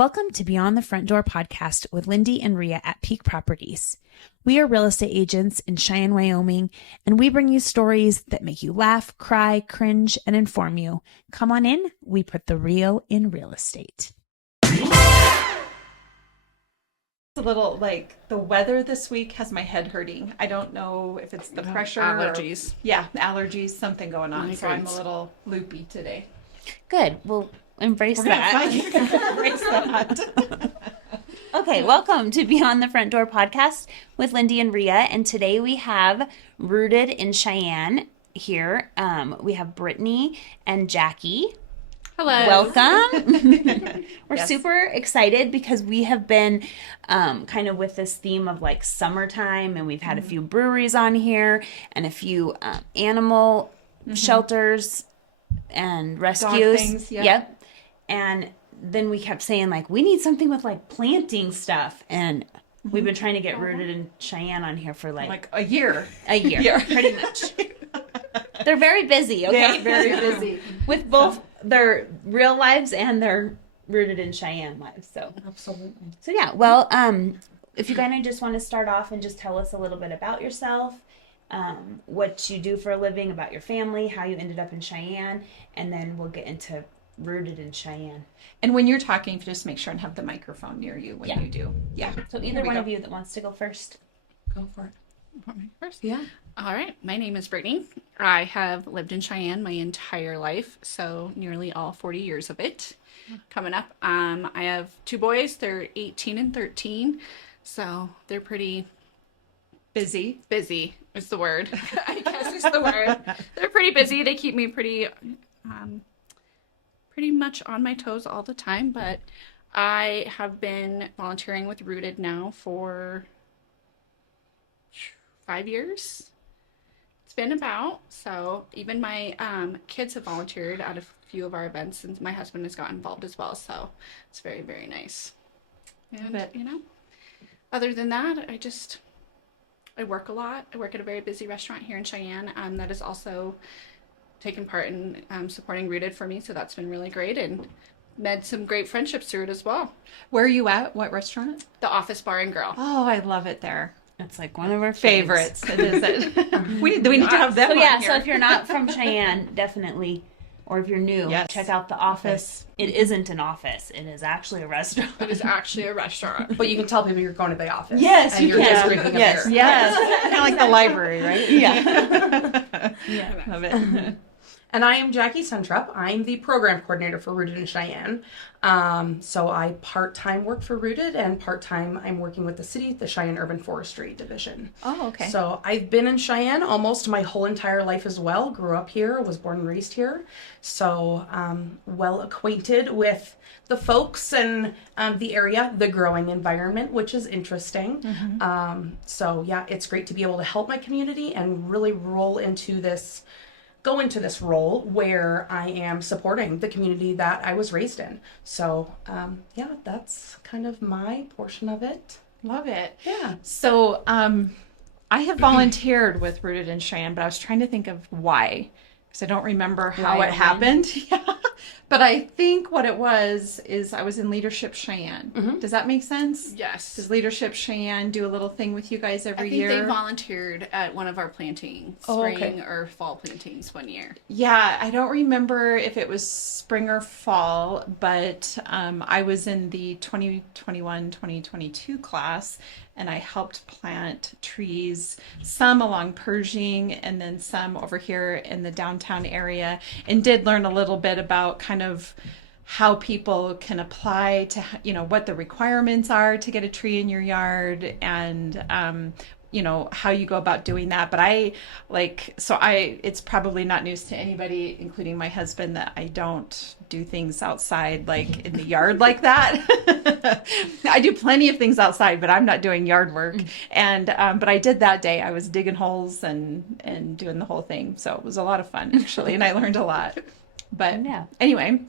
Welcome to Beyond the Front Door podcast with Lindy and Rhea at Peak Properties. We are real estate agents in Cheyenne, Wyoming, and we bring you stories that make you laugh, cry, cringe, and inform you. Come on in. We put the real in real estate. A little like the weather this week has my head hurting. I don't know if it's the pressure allergies. Allergies, something going on. So I'm a little loopy today. Good. We'll embrace that. Embrace that. Okay, welcome to Beyond the Front Door podcast with Lindy and Rhea. And today we have Rooted in Cheyenne here. We have Brittany and Jackie. Hello. Welcome. We're Yes. super excited because we have been kind of with this theme of like summertime, and we've had a few breweries on here and a few animal shelters and rescues. things, yeah. Yep. And then we kept saying like, we need something with like planting stuff. And we've been trying to get Rooted in Cheyenne on here for like A year. a year, Yeah. pretty much. They're very busy, okay? Yeah, very busy. With both their real lives and their Rooted in Cheyenne lives. So Absolutely. so yeah, well, if you kind of just want to start off and just tell us a little bit about yourself, what you do for a living, about your family, how you ended up in Cheyenne, and then we'll get into Rooted in Cheyenne. And when you're talking, just make sure and have the microphone near you when Yeah. you do. Yeah. So Here either we one go. of you that wants to go first. Go for it. Want me first? Yeah. All right. My name is Brittany. I have lived in Cheyenne my entire life, so nearly all 40 years of it coming up. I have two boys. They're 18 and 13, so they're pretty Busy. busy is the word. I guess is the word. They're pretty busy. They keep me pretty much on my toes all the time, but I have been volunteering with Rooted now for 5 years. It's been about. So even my kids have volunteered at a few of our events, and my husband has got involved as well. So it's very, very nice. And, Bet. other than that, I work a lot. I work at a very busy restaurant here in Cheyenne that is also taken part in supporting Rooted for me. So that's been really great, and made some great friendships through it as well. Where are you at? What restaurant? The Office Bar and Grill. Oh, I love it there. It's like one of our Favorites. It is it. we need to have them So yeah, on so here. if you're not from Cheyenne, definitely, or if you're new, Yes. check out the office. It isn't an office. It is actually a restaurant. It is actually a restaurant. But you can tell people you're going to the office. Yes, and you you're can. just drinking a Yes. beer. Yes. Kind of like the library, right? Yeah. Yeah. Love it. And I am Jackie Suntrup. I'm the program coordinator for Rooted in Cheyenne. So I part-time work for Rooted, and part-time I'm working with the city, the Cheyenne Urban Forestry Division. Oh, okay. So I've been in Cheyenne almost my whole entire life as well. Grew up here, was born and raised here. So well acquainted with the folks and the area, the growing environment, which is interesting. So yeah, it's great to be able to help my community and really go into this role where I am supporting the community that I was raised in. So yeah, that's kind of my portion of it. Love it. Yeah. So I have volunteered with Rooted in Cheyenne, but I was trying to think of why, because I don't remember how Why it or happened. Yeah. But I think what it was is I was in Leadership Cheyenne. Does that make sense? Yes. Does Leadership Cheyenne do a little thing with you guys every I think year? they volunteered at one of our plantings, Oh, spring okay. or fall plantings one year. Yeah, I don't remember if it was spring or fall, but I was in the 2021-2022 class, and I helped plant trees, some along Pershing and then some over here in the downtown area, and did learn a little bit about kind of how people can apply to, what the requirements are to get a tree in your yard, and how you go about doing that. But it's probably not news to anybody, including my husband, that I don't do things outside, like in the yard like that. I do plenty of things outside, but I'm not doing yard work. And, but I did that day. I was digging holes and doing the whole thing. So it was a lot of fun, actually. And I learned a lot. But Yeah. anyway,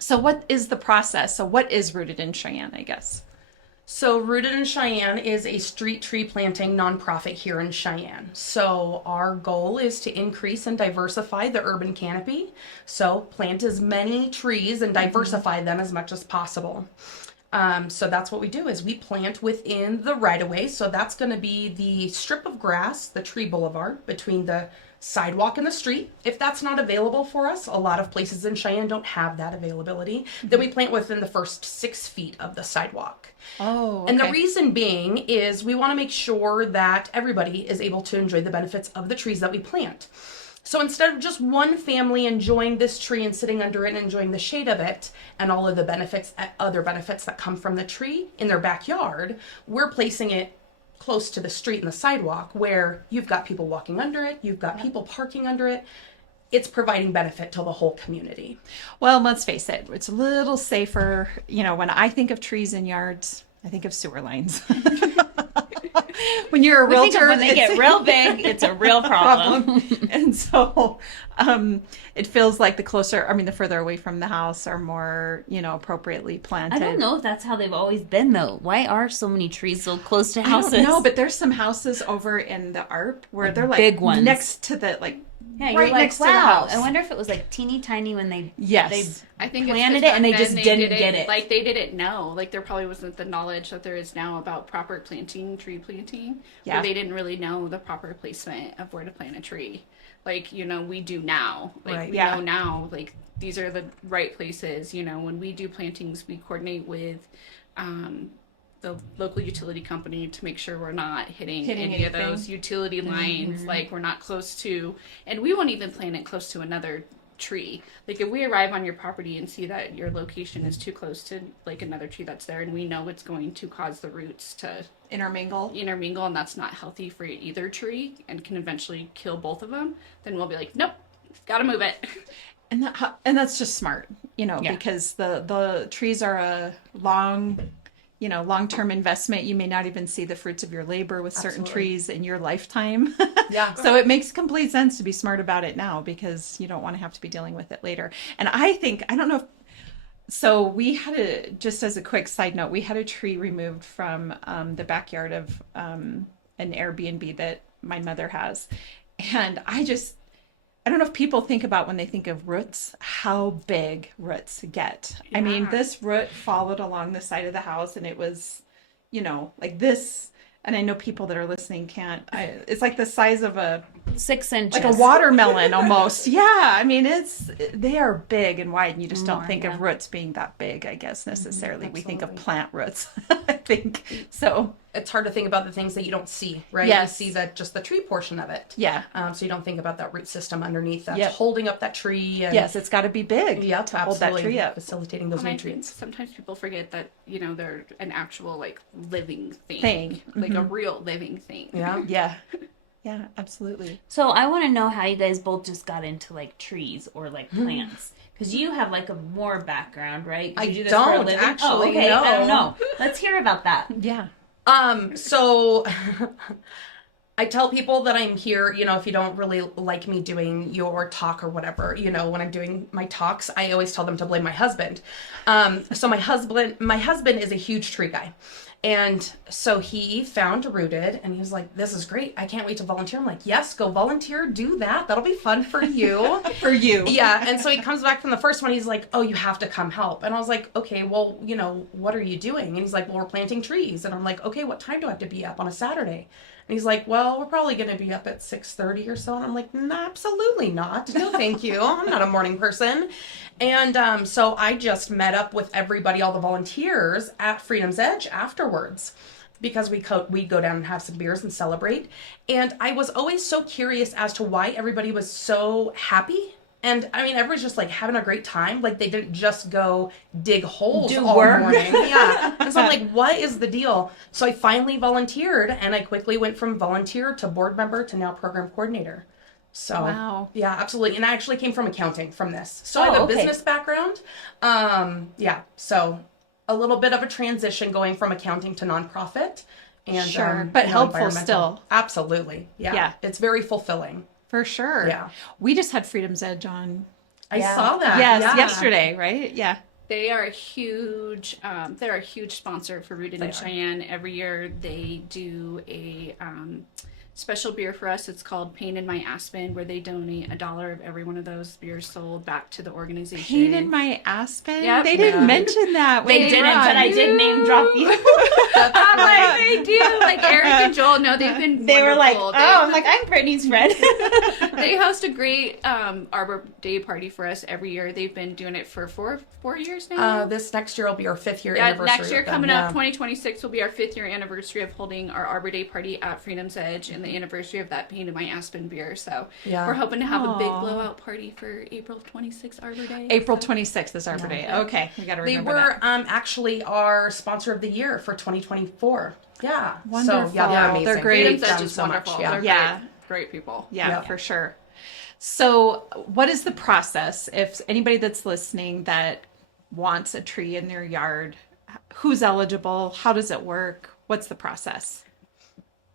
so what is the process? So what is Rooted in Cheyenne, I guess? So Rooted in Cheyenne is a street tree planting nonprofit here in Cheyenne. So our goal is to increase and diversify the urban canopy. So plant as many trees and diversify them as much as possible. So that's what we do is we plant within the right of way. So that's going to be the strip of grass, the tree boulevard between the sidewalk and the street. If that's not available for us, a lot of places in Cheyenne don't have that availability. Then we plant within the first 6 feet of the sidewalk. Oh, okay. And the reason being is we want to make sure that everybody is able to enjoy the benefits of the trees that we plant. So instead of just one family enjoying this tree and sitting under it and enjoying the shade of it and all of the benefits, other benefits that come from the tree in their backyard, we're placing it close to the street and the sidewalk where you've got people walking under it, you've got people parking under it. It's providing benefit to the whole community. Well, let's face it, it's a little safer. You know, when I think of trees in yards, I think of sewer lines. When you're a realtor, when they get real big, it's a real problem. And so it feels like the further away from the house are more, appropriately planted. I don't know if that's how they've always been, though. Why are so many trees so close to houses? I don't know, but there's some houses over in the ARP where they're like big ones next to the yeah, right you're like, next to the wow. house. I wonder if it was like teeny tiny when they I think planted it's it and they back just then didn't get it. Like they didn't know. Like there probably wasn't the knowledge that there is now about proper tree planting. Yeah. Or they didn't really know the proper placement of where to plant a tree. Like, we do now. Like Right. we know now, like these are the right places. When we do plantings, we coordinate with the local utility company to make sure we're not hitting any anything. of those utility lines. Like we're not close to, and we won't even plant it close to another tree. Like if we arrive on your property and see that your location is too close to like another tree that's there, and we know it's going to cause the roots to intermingle, and that's not healthy for either tree and can eventually kill both of them, then we'll be like, nope, gotta move it. and that's just smart, because the trees are a long-term investment. You may not even see the fruits of your labor with certain trees in your lifetime. Yeah. So it makes complete sense to be smart about it now because you don't want to have to be dealing with it later. And I don't know if, so we had just as a quick side note, we had a tree removed from the backyard of an Airbnb that my mother has. And I don't know if people think about when they think of roots, how big roots get. Yeah. I mean, this root followed along the side of the house and it was, like this. And I know people that are listening it's like the size of 6 inches. like a watermelon almost. Yeah. I mean, they are big and wide and you just don't think of roots being that big, I guess, necessarily. We think of plant roots, I think. So It's hard to think about the things that you don't see, right? Yes. You see just the tree portion of it. yeah. So you don't think about that root system underneath that's Yep. holding up that tree. And, Yes, it's got to be big. Yeah, to hold that absolutely tree up. facilitating those And I think nutrients. sometimes people forget that, they're an actual like living thing. Mm-hmm. Like a real living thing. Yeah. Yeah. Yeah, absolutely. So I want to know how you guys both just got into like trees or like plants. Because you have like a more background, right? 'Cause I you do this for a don't, living? actually, Oh, okay. no. I don't know. Let's hear about that. Yeah. So I tell people that I'm here, if you don't really like me doing your talk or whatever, when I'm doing my talks, I always tell them to blame my husband. So my husband is a huge tree guy. And so he found Rooted and he was like, this is great. I can't wait to volunteer. I'm like, yes, go volunteer. Do that. That'll be fun for you. For you. Yeah. And so he comes back from the first one. He's like, oh, you have to come help. And I was like, okay, well, what are you doing? And he's like, well, we're planting trees. And I'm like, okay, what time do I have to be up on a Saturday? And he's like, well, we're probably going to be up at 6:30 or so. And I'm like, nah, absolutely not. No, thank you. I'm not a morning person. And so I just met up with everybody, all the volunteers at Freedom's Edge afterwards because we go down and have some beers and celebrate. And I was always so curious as to why everybody was so happy. And I mean, everybody's just like having a great time. Like they didn't just go dig holes all morning. Yeah. And so I'm like, what is the deal? So I finally volunteered and I quickly went from volunteer to board member to now program coordinator. So Wow. Yeah, absolutely. And I actually came from accounting from this. So I have a business background. Yeah. So a little bit of a transition going from accounting to nonprofit. And Sure. But helpful environmental. still. Absolutely. Yeah. Yeah. It's very fulfilling. For sure. Yeah. We just had Freedom's Edge on. I saw that. Yes, Yeah. yesterday, right? Yeah. They are a huge. They're a huge sponsor for Rooted in Cheyenne. Every year they do a special beer for us. It's called Pain in My Aspen, where they donate $1 of every one of those beers sold back to the organization. Pain in My Aspen? Yep. They didn't mention that. They didn't, but I did name drop you. I'm like, they do. Like Eric and Joel, no, they've been They were like, wonderful. I'm like, I'm Brittany's friend. They host a great Arbor Day party for us every year. They've been doing it for four years now. This next year will be our 5th year anniversary. Next year of them, coming up, 2026 will be our 5th year anniversary of holding our Arbor Day party at Freedom's Edge and the anniversary of that Pain in My Aspen beer. So we're hoping to have a big blowout party for April 26th Arbor Day. April 26th is Arbor Day. Okay, we got to remember that. They were actually our sponsor of the year for 2024. Yeah. Wonderful. So, yeah, they're amazing. They're great. Freedom's Edge Done is so wonderful. much, yeah. They're great people. Yeah, for sure. So what is the process if anybody that's listening that wants a tree in their yard? Who's eligible? How does it work? What's the process?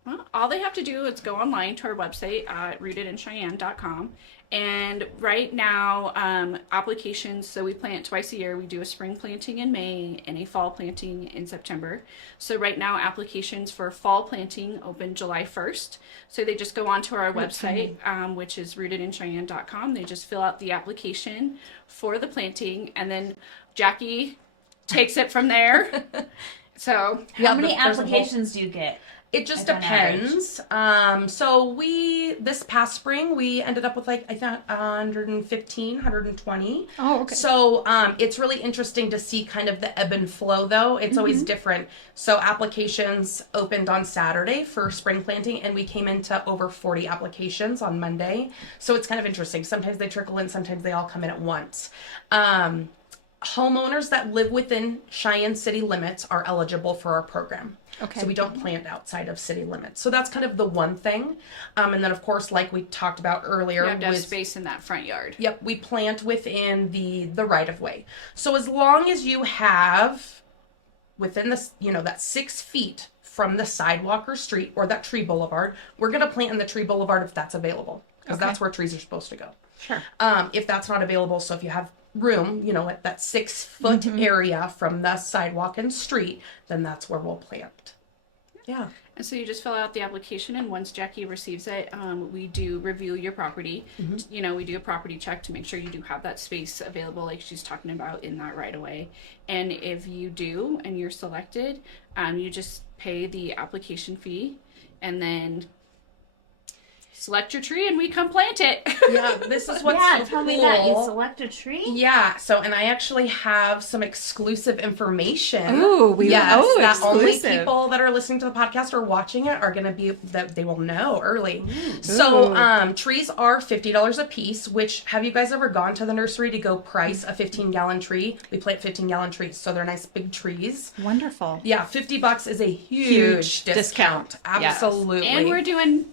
Well, all they have to do is go online to our website at rootedincheyenne.com. And right now, applications, so we plant twice a year. We do a spring planting in May and a fall planting in September. So right now, applications for fall planting open July 1st. So they just go onto our website, which is rootedincheyenne.com. They just fill out the application for the planting, and then Jackie takes it from there. So How many applications do you get? It just Like, on depends. So this past spring, we ended up with I think 115, 120. Oh, okay. So it's really interesting to see kind of the ebb and flow, though. It's always different. So applications opened on Saturday for spring planting, and we came into over 40 applications on Monday. So it's kind of interesting. Sometimes they trickle in, sometimes they all come in at once. Homeowners that live within Cheyenne city limits are eligible for our program. Okay. So we don't plant outside of city limits. So that's kind of the one thing. And then, of course, like we talked about earlier, you have to have space in that front yard. Yep, we plant within the right of way. So as long as you have within this, that 6 feet from the sidewalk or street or that tree boulevard, we're going to plant in the tree boulevard if that's available, because that's where trees are supposed to go. Sure. If that's not available, so if you have room, at that 6 foot area from the sidewalk and street, then that's where we'll plant. Yeah. And so you just fill out the application, and once Jackie receives it, we do review your property. We do a property check to make sure you do have that space available, like she's talking about, in that right of way. And if you do, and you're selected, you just pay the application fee, and then select your tree, and we come plant it. Yeah, this is what's so tell cool. me that. You select a tree? Yeah, so, and I actually have some exclusive information. Ooh, that only exclusive. people that are listening to the podcast or watching it are going to be, that they will know early. So, trees are $50 a piece, which, have you guys ever gone to the nursery to go price a 15-gallon tree? We plant 15-gallon trees, so they're nice big trees. Wonderful. Yeah, $50 is a huge discount. Absolutely. And we're doing,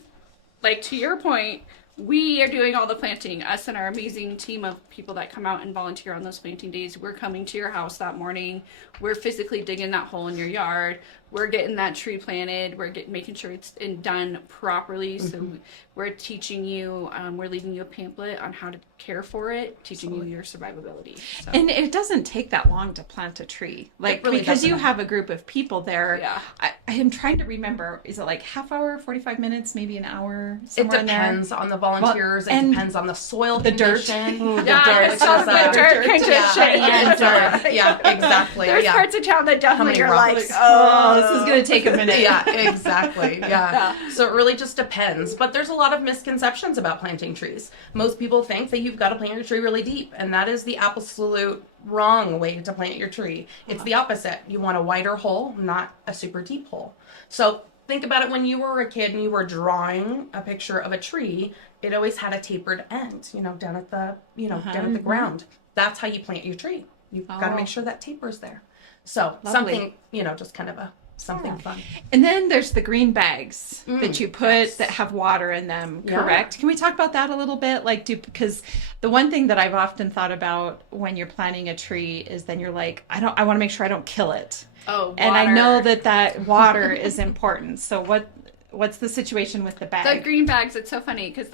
like, to your point, we are doing all the planting. Us and our amazing team of people that come out and volunteer on those planting days. We're coming to your house that morning. We're physically digging that hole in your yard. We're getting that tree planted. We're making sure it's done properly. So we're teaching you, we're leaving you a pamphlet on how to care for it, teaching you your survivability. So. And it doesn't take that long to plant a tree. Like, really because you doesn't. have a group of people there. Yeah. I am trying to remember, is it like half hour, 45 minutes, maybe an hour? It Somewhere in there? depends on the volunteers. Well, it and depends on the soil the dirt. condition. Ooh, the Yeah, dirt. it's all the dirt can just shake and you. dirt. Yeah, exactly. There's parts of town that definitely many are rocks? like, Oh, this is going to take a minute. Yeah, exactly. Yeah. So it really just depends. But there's a lot of misconceptions about planting trees. Most people think that you've got to plant your tree really deep, and that is the absolute wrong way to plant your tree. It's the opposite. You want a wider hole, not a super deep hole. So think about it when you were a kid and you were drawing a picture of a tree, it always had a tapered end, down at the, down at the ground. That's how you plant your tree. You've got to make sure that taper's there. So something, just kind of something fun. And then there's the green bags that you put that have water in them, correct? Can we talk about that a little bit? Because the one thing that I've often thought about when you're planting a tree is then you're like, I want to make sure I don't kill it. oh, water. And I know that water is important. So what's the situation with the bag? The green bags, it's so funny because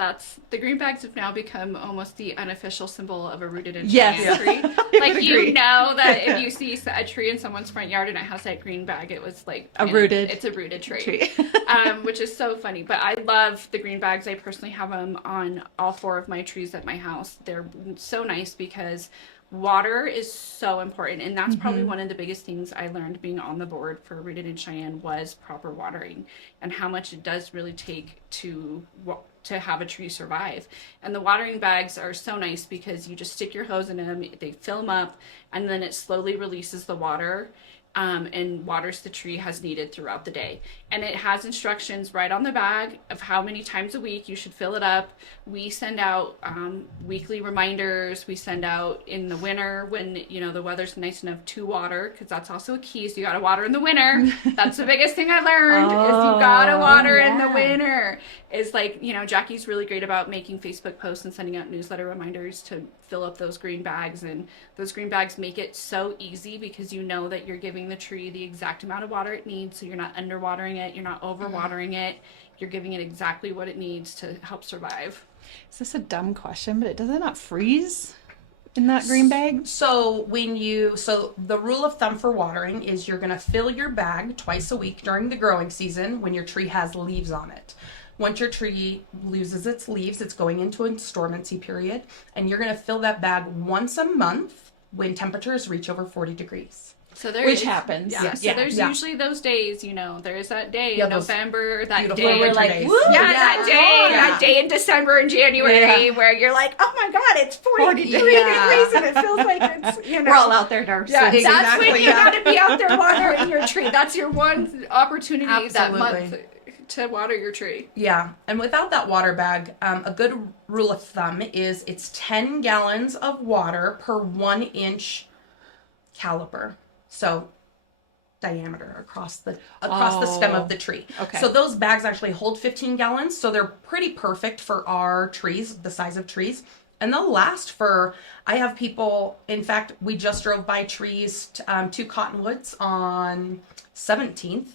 the green bags have now become almost the unofficial symbol of a rooted in Cheyenne tree. Like, you know that if you see a tree in someone's front yard and it has that green bag, it was like it's a rooted tree. Which is so funny. But I love the green bags. I personally have them on all 4 of my trees at my house. They're so nice because water is so important, and that's probably one of the biggest things I learned being on the board for Rooted in Cheyenne was proper watering and how much it does really take to have a tree survive. And the watering bags are so nice because you just stick your hose in them, they fill them up, and then it slowly releases the water and waters the tree as needed throughout the day. And it has instructions right on the bag of how many times a week you should fill it up. We send out weekly reminders. We send out in the winter when, you know, the weather's nice enough to water, because that's also a key. So you got to water in the winter. That's the biggest thing I learned is you got to water in the winter. Is like, you know, Jackie's really great about making Facebook posts and sending out newsletter reminders to fill up those green bags. And those green bags make it so easy because you know that you're giving the tree the exact amount of water it needs. So you're not underwatering it. You're not overwatering it. You're giving it exactly what it needs to help survive. Is this a dumb question, but does it not freeze in that green bag? So the rule of thumb for watering is you're going to fill your bag twice a week during the growing season when your tree has leaves on it. Once your tree loses its leaves, it's going into a dormancy period, and you're going to fill that bag once a month when temperatures reach over 40 degrees. So Which happens. Yeah. So there's usually those days, you know, there's that day in November, that beautiful day, winter like, days. that day in December and January where you're like, oh my God, it's 40 degrees and it feels like it's, you know. We're all out there in our that's exactly, when you gotta be out there watering your tree. That's your one opportunity that month to water your tree. Yeah, and without that water bag, a good rule of thumb is it's 10 gallons of water per 1 inch caliper. So diameter across the stem of the tree. Okay. So those bags actually hold 15 gallons, so they're pretty perfect for our trees, the size of trees. And they'll last I have people, in fact, we just drove by trees, 2 cottonwoods on 17th.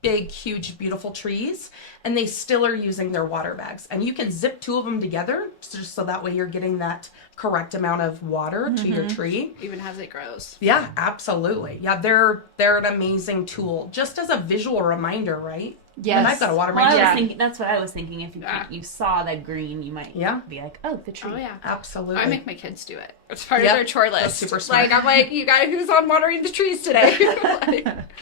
Big, huge, beautiful trees, and they still are using their water bags. And you can zip 2 of them together, just so that way you're getting that correct amount of water to your tree. Even as it grows. Yeah, absolutely. Yeah, they're an amazing tool, just as a visual reminder, right? Yes. And I've got a water Well, bag. that's what I was thinking. If you saw that green, you might be like, oh, the tree. Oh, yeah. Absolutely. I make my kids do it. It's part of their chore list. That's super smart. Like, I'm like, you guys, who's on watering the trees today?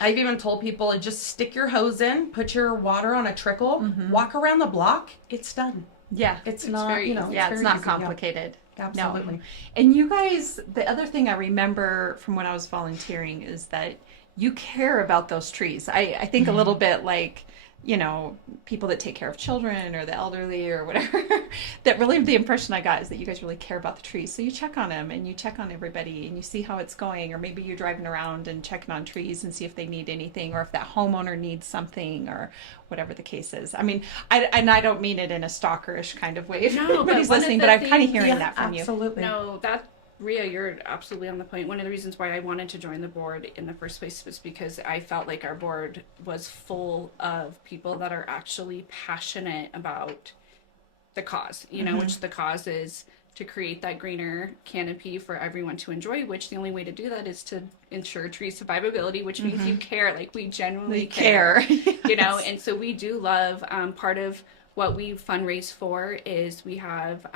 I've even told people, just stick your hose in, put your water on a trickle, walk around the block, it's done. Yeah. It's not, very you know, easy. It's not easy. complicated. Yeah, absolutely. No. And you guys, the other thing I remember from when I was volunteering is that you care about those trees. I think a little bit like, you know, people that take care of children or the elderly or whatever, that really the impression I got is that you guys really care about the trees. So you check on them and you check on everybody and you see how it's going, or maybe you're driving around and checking on trees and see if they need anything, or if that homeowner needs something, or whatever the case is. I mean, I don't mean it in a stalkerish kind of way if anybody's listening, but I'm kind of hearing that from you. Absolutely. No, Rhea, you're absolutely on the point. One of the reasons why I wanted to join the board in the first place was because I felt like our board was full of people that are actually passionate about the cause, you know, which the cause is to create that greener canopy for everyone to enjoy, which the only way to do that is to ensure tree survivability, which means you care, like we genuinely care. You know, and so we do love, part of what we fundraise for is we have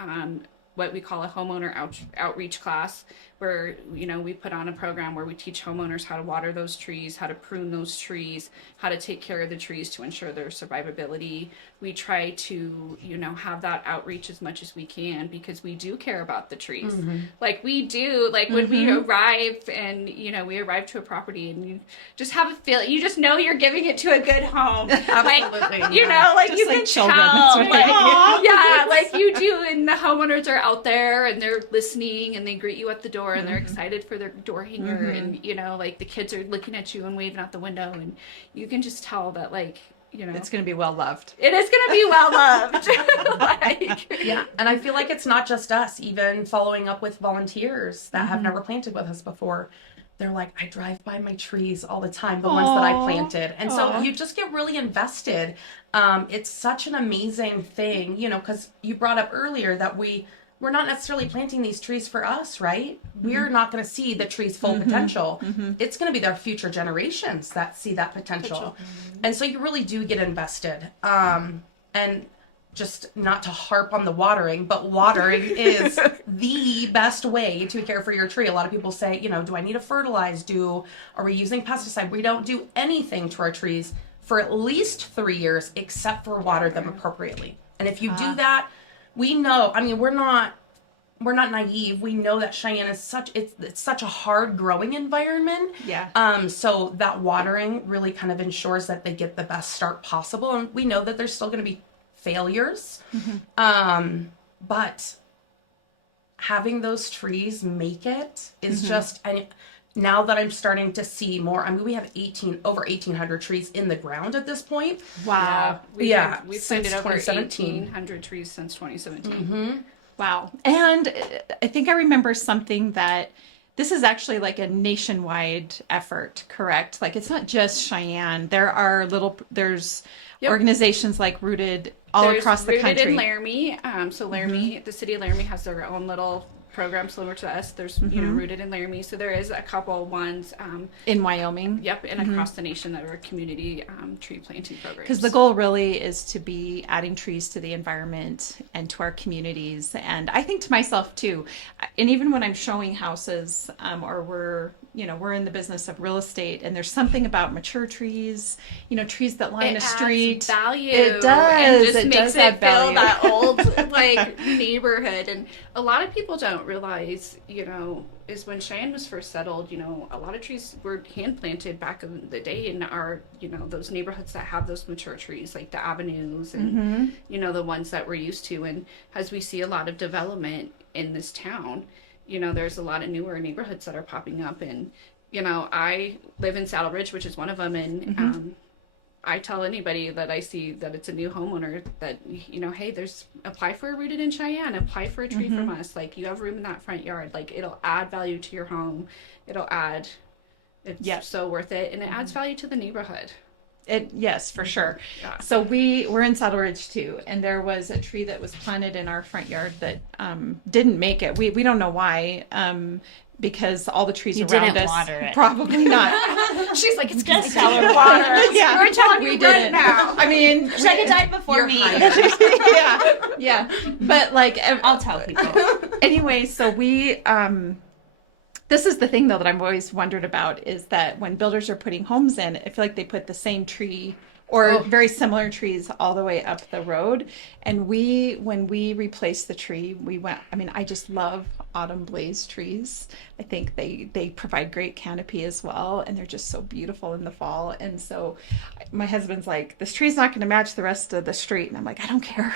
what we call a homeowner outreach class, where, you know, we put on a program where we teach homeowners how to water those trees, how to prune those trees, how to take care of the trees to ensure their survivability. We try to, you know, have that outreach as much as we can because we do care about the trees. Like we do, like when we arrive and, you know, we arrive to a property and you just have a feeling, you just know you're giving it to a good home. Absolutely. Like, you know, like Just you like can children, tell. that's what Like, they yeah, like you do. And the homeowners are out there and they're listening and they greet you at the door and they're excited for their door hanger. And, you know, like the kids are looking at you and waving out the window and you can just tell that, like, you know, It's going to be well loved. it is going to be well loved. Like, Yeah, and I feel like it's not just us, even following up with volunteers that have never planted with us before. they're like, I drive by my trees all the time, the ones that I planted. And so you just get really invested. It's such an amazing thing, you know, because you brought up earlier that we're not necessarily planting these trees for us, right? We're not going to see the tree's full potential. It's going to be their future generations that see that potential. And so you really do get invested. And just not to harp on the watering, but watering is the best way to care for your tree. A lot of people say, you know, do I need to fertilize? Are we using pesticide? We don't do anything to our trees for at least 3 years, except for water them appropriately. And if you do that, we know, I mean, we're not naive. We know that Cheyenne is it's such a hard growing environment. Yeah. So that watering really kind of ensures that they get the best start possible. And we know that there's still going to be failures. But having those trees make it is just, and now that I'm starting to see more, I mean, we have over 1,800 trees in the ground at this point. Wow. We've since planted over 2017. 1,800 trees since 2017. Wow. And I think I remember something that this is actually like a nationwide effort, correct? Like it's not just Cheyenne. There's organizations like Rooted across the country. Rooted in Laramie. So Laramie, the city of Laramie has their own little program similar to us. There's, you know, Rooted in Laramie. So there is a couple ones. In Wyoming. Yep. And across the nation that are community tree planting programs. Because the goal really is to be adding trees to the environment and to our communities. And I think to myself too, and even when I'm showing houses or we're in the business of real estate, and there's something about mature trees, you know, trees that line a street. Adds value. It does. And just makes it feel value. that old like neighborhood. And a lot of people don't realize, you know, is when Cheyenne was first settled, you know, a lot of trees were hand planted back in the day in our, you know, those neighborhoods that have those mature trees, like the avenues and, you know, the ones that we're used to. And as we see a lot of development in this town, you know, there's a lot of newer neighborhoods that are popping up. And, you know, I live in Saddle Ridge, which is one of them. And I tell anybody that I see that it's a new homeowner that, you know, hey, apply for a Rooted in Cheyenne, apply for a tree from us. Like, you have room in that front yard. Like, it'll add value to your home. It's so worth it. And it adds value to the neighborhood. Yes, for sure. Yeah. So we're in Saddle Ridge too, and there was a tree that was planted in our front yard that didn't make it. We don't know why, because all the trees around didn't us water it. Probably not. She's like, it's Just gonna cellar water. Yeah, We're telling we you didn't. right now. I mean, Should have died before me. yeah. But like, I'll tell people. Anyway, so we. This is the thing, though, that I've always wondered about is that when builders are putting homes in, I feel like they put the same tree or very similar trees all the way up the road. And when we replaced the tree, I just love autumn blaze trees. I think they provide great canopy as well. And they're just so beautiful in the fall. And so my husband's like, this tree's not going to match the rest of the street. And I'm like, I don't care.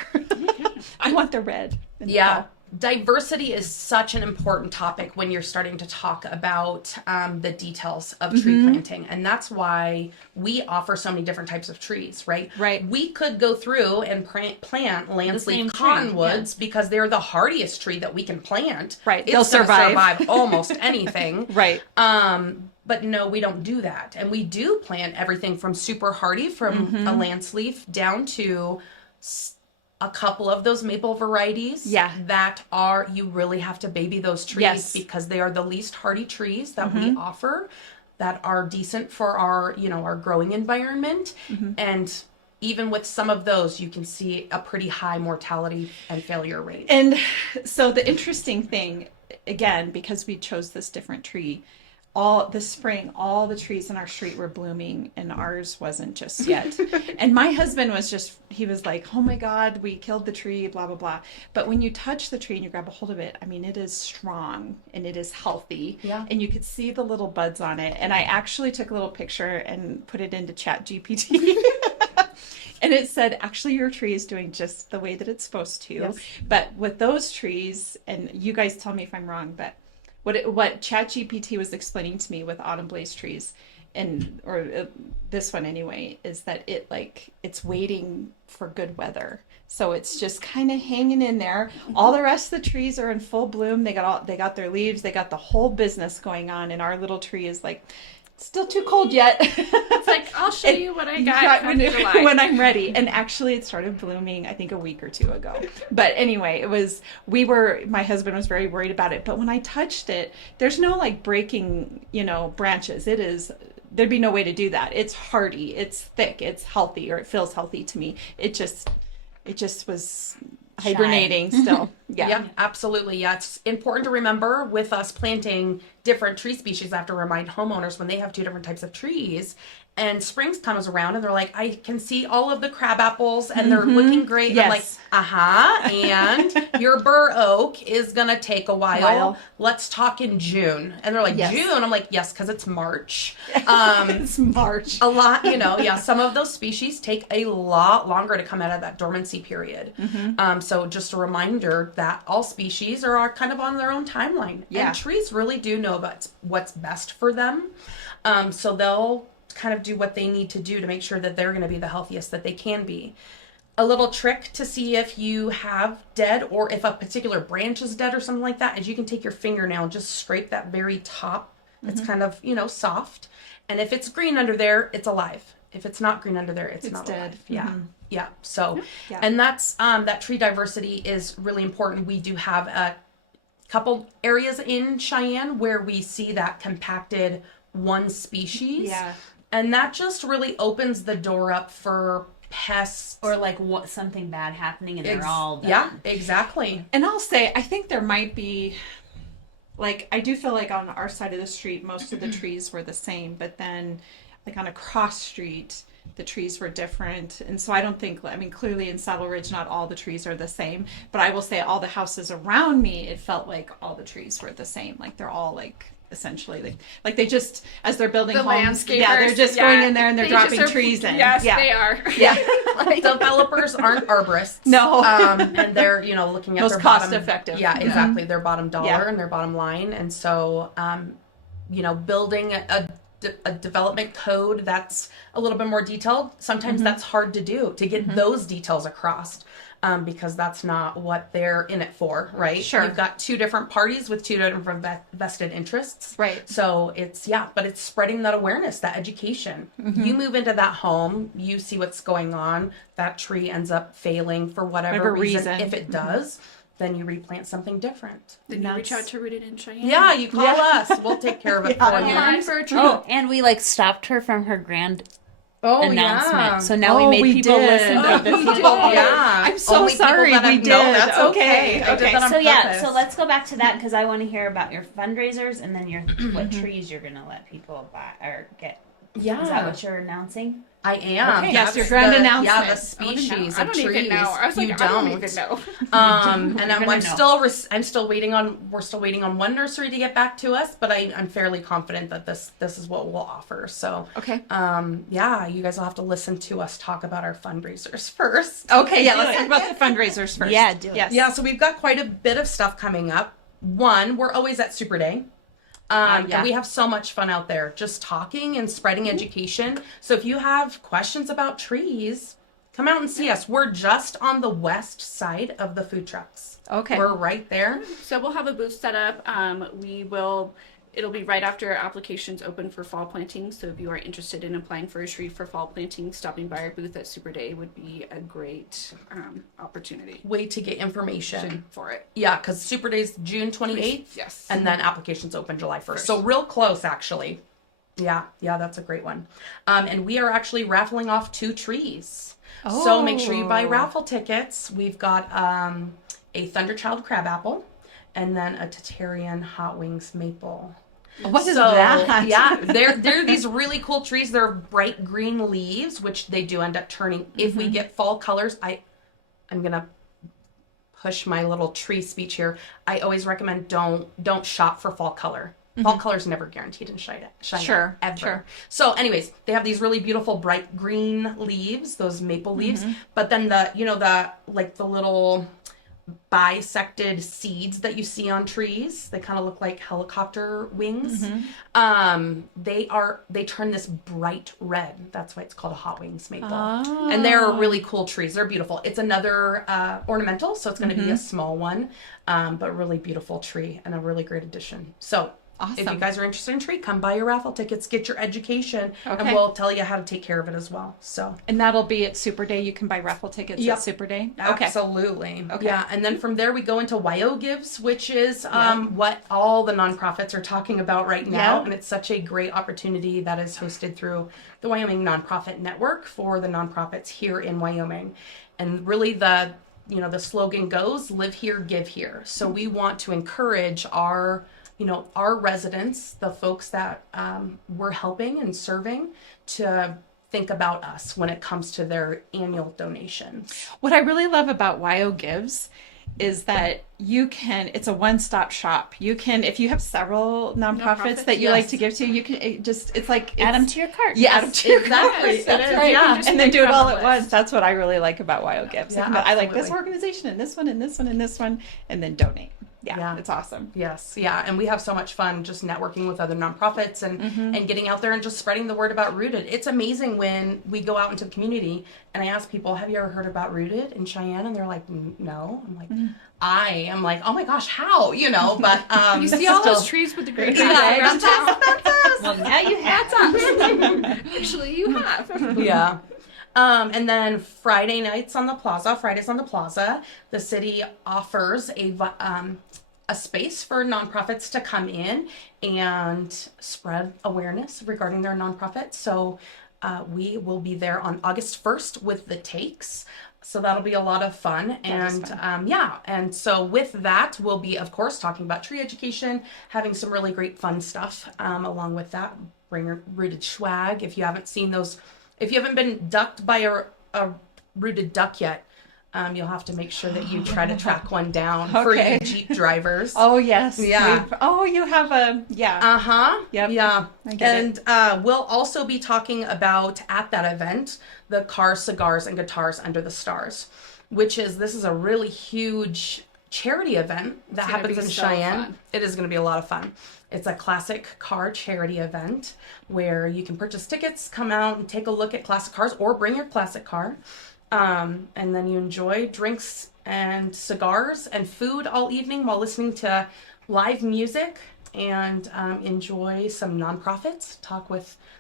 I want the red. In the fall. Diversity is such an important topic when you're starting to talk about the details of tree planting. And that's why we offer so many different types of trees, right? Right. We could go through and plant landsleaf cottonwoods because they're the hardiest tree that we can plant. Right. It's They'll survive almost anything. Right. But no, we don't do that. And we do plant everything from super hardy, from a landsleaf, down to a couple of those maple varieties that you really have to baby those trees because they are the least hardy trees that we offer that are decent for our, our growing environment. And even with some of those, you can see a pretty high mortality and failure rate. And so the interesting thing, again, because we chose this different tree, this spring, all the trees in our street were blooming and ours wasn't just yet. And my husband he was like, oh my God, we killed the tree, blah, blah, blah. But when you touch the tree and you grab a hold of it, I mean, it is strong and it is healthy. Yeah. And you could see the little buds on it. And I actually took a little picture and put it into ChatGPT. And it said, actually, your tree is doing just the way that it's supposed to. Yes. But with those trees, and you guys tell me if I'm wrong, but what ChatGPT was explaining to me with autumn blaze trees this one anyway, is that it's waiting for good weather. So it's just kind of hanging in there. All the rest of the trees are in full bloom. They got their leaves. They got the whole business going on. And our little tree is like, still too cold yet. It's like, I'll show you what I got when I'm ready. And actually it started blooming, I think, a week or two ago. But anyway, my husband was very worried about it. But when I touched it, there's no like breaking, branches. There'd be no way to do that. It's hardy, it's thick, it's healthy, or it feels healthy to me. It just was hibernating still. Yeah, absolutely. Yeah, it's important to remember with us planting different tree species. I have to remind homeowners when they have two different types of trees and spring comes around and they're like, I can see all of the crab apples and they're looking great. Yes. I'm like, and your bur oak is going to take a while. Let's talk in June. And they're like, yes. June? I'm like, yes, because it's March. It's March. A lot, some of those species take a lot longer to come out of that dormancy period. So just a reminder that all species are kind of on their own timeline. Yeah. And trees really do know about what's best for them. So they'll kind of do what they need to do to make sure that they're going to be the healthiest that they can be. A little trick to see if you have dead or if a particular branch is dead or something like that is you can take your fingernail and just scrape that very top that's kind of, soft. And if it's green under there, it's alive. If it's not green under there, it's not dead. Alive. Yeah. Yeah. So, and that's, that tree diversity is really important. We do have a couple areas in Cheyenne where we see that compacted one species. Yeah. And that just really opens the door up for pests. Or like something bad happening and they're all done. Yeah, exactly. And I'll say, I think there might be, I do feel like on our side of the street, most of the trees were the same, but then on a cross street, the trees were different. And so I don't think, clearly in Saddle Ridge, not all the trees are the same, but I will say all the houses around me, it felt like all the trees were the same. They're all essentially they just, as they're building the homes, landscapers, they're just going in there and they're dropping trees in. Yes, they are. Yeah. Developers aren't arborists. No. And they're, looking at most their cost bottom, effective. Yeah, exactly. Their bottom dollar and their bottom line. And so, building a development code that's a little bit more detailed, sometimes that's hard to do, to get those details across. Because that's not what they're in it for, right? Sure. You've got two different parties with two different vested interests. Right. So but it's spreading that awareness, that education. You move into that home, you see what's going on, that tree ends up failing for whatever reason. If it does, then you replant something different. Then you reach out to Rooted in Cheyenne. Yeah, you call us. We'll take care of it for you. For a tree. Oh, and we stopped her from her grand announcement. Yeah. So now we made people listen to this. We did. Yeah. I'm so Only sorry. people that We have- did. No, that's Okay. I did that on So purpose. so let's go back to that because I want to hear about your fundraisers and then what trees you're going to let people buy or get. Yeah. Is that what you're announcing? I am. Okay, Yes, your grand announcement. Yeah, the species I of don't trees. even know. I was like, you I don't don't. even know. And I'm still waiting on. We're still waiting on one nursery to get back to us, but I'm fairly confident that this is what we'll offer. So okay. Yeah, you guys will have to listen to us talk about our fundraisers first. Okay. Yeah. Let's talk about the fundraisers first. Yeah, do it. Yes. Yeah, so we've got quite a bit of stuff coming up. One, we're always at Super Day. And we have so much fun out there just talking and spreading education. So if you have questions about trees, come out and see us. We're just on the west side of the food trucks. Okay. We're right there. So we'll have a booth set up. It'll be right after applications open for fall planting. So if you are interested in applying for a tree for fall planting, stopping by our booth at Super Day would be a great opportunity. Way to get information for it. Yeah, because Super Day's June 28th. Yes. And then applications open July 1st. So real close, actually. Yeah, that's a great one. And we are actually raffling off 2 trees. Oh. So make sure you buy raffle tickets. We've got a Thunderchild crabapple and then a Tatarian Hot Wings maple. What is that? Yeah, they're these really cool trees. They're bright green leaves, which they do end up turning. If we get fall colors, I'm gonna push my little tree speech here. I always recommend don't shop for fall color. Fall color is never guaranteed in Cheyenne. Sure, ever. sure. So, anyways, they have these really beautiful bright green leaves, those maple leaves. But then the little bisected seeds that you see on trees. They kind of look like helicopter wings. They turn this bright red. That's why it's called a hot wings maple. And they're really cool trees. They're beautiful. It's another ornamental, so it's going to be a small one, but really beautiful tree and a really great addition. So awesome. If you guys are interested in tree, come buy your raffle tickets, get your education, and Okay. we'll tell you how to take care of it as well. So And that'll be at Super Day. You can buy raffle tickets Yep. at Super Day. Absolutely. Okay. Yeah, and then from there we go into YO Gives, which is what all the nonprofits are talking about right now, Yeah. and it's such a great opportunity that is hosted through the Wyoming Nonprofit Network for the nonprofits here in Wyoming. And really the slogan goes, live here, give here. So we want to encourage our residents, the folks that we're helping and serving, to think about us when it comes to their annual donations. What I really love about YO Gives is that it's a one-stop shop. You can, if you have several nonprofits that you like to give to, you can it's like Add them to your cart. Yeah, add them to your cart. Exactly. That's It is, right. yeah. And then do it all at once. That's what I really like about YO Gives. Yeah, I like this absolutely. organization and this one and this one and this one, and then donate. Yeah, it's awesome. Yes, yeah, and we have so much fun just networking with other nonprofits and getting out there and just spreading the word about Rooted. It's amazing when we go out into the community and I ask people, have you ever heard about Rooted in Cheyenne? And they're like, no. I'm like, I am like, oh my gosh, how? But You see all those trees with the great Yeah, around town? Well, now you have. Actually, you have. Yeah. And then Fridays on the plaza, the city offers a space for nonprofits to come in and spread awareness regarding their nonprofit. So we will be there on August 1st with the takes. So that'll be a lot of fun. And so with that, we'll be, of course, talking about tree education, having some really great fun stuff along with that. Bring your Rooted swag. If you haven't been ducked by a rooted duck yet, you'll have to make sure that you try to track one down for you Jeep drivers. Oh, yes. Yeah. You have a, yeah. Uh-huh. Yep. Yeah. I get And we'll also be talking about, at that event, the Cars, Cigars, and Guitars Under the Stars, this is a really huge charity event that happens in Cheyenne. Fun. It is going to be a lot of fun. It's a classic car charity event where you can purchase tickets, come out and take a look at classic cars or bring your classic car. And then you enjoy drinks and cigars and food all evening while listening to live music and enjoy some nonprofits.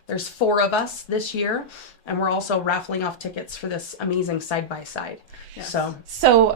There's 4 of us this year, and we're also raffling off tickets for this amazing side-by-side. Yes. So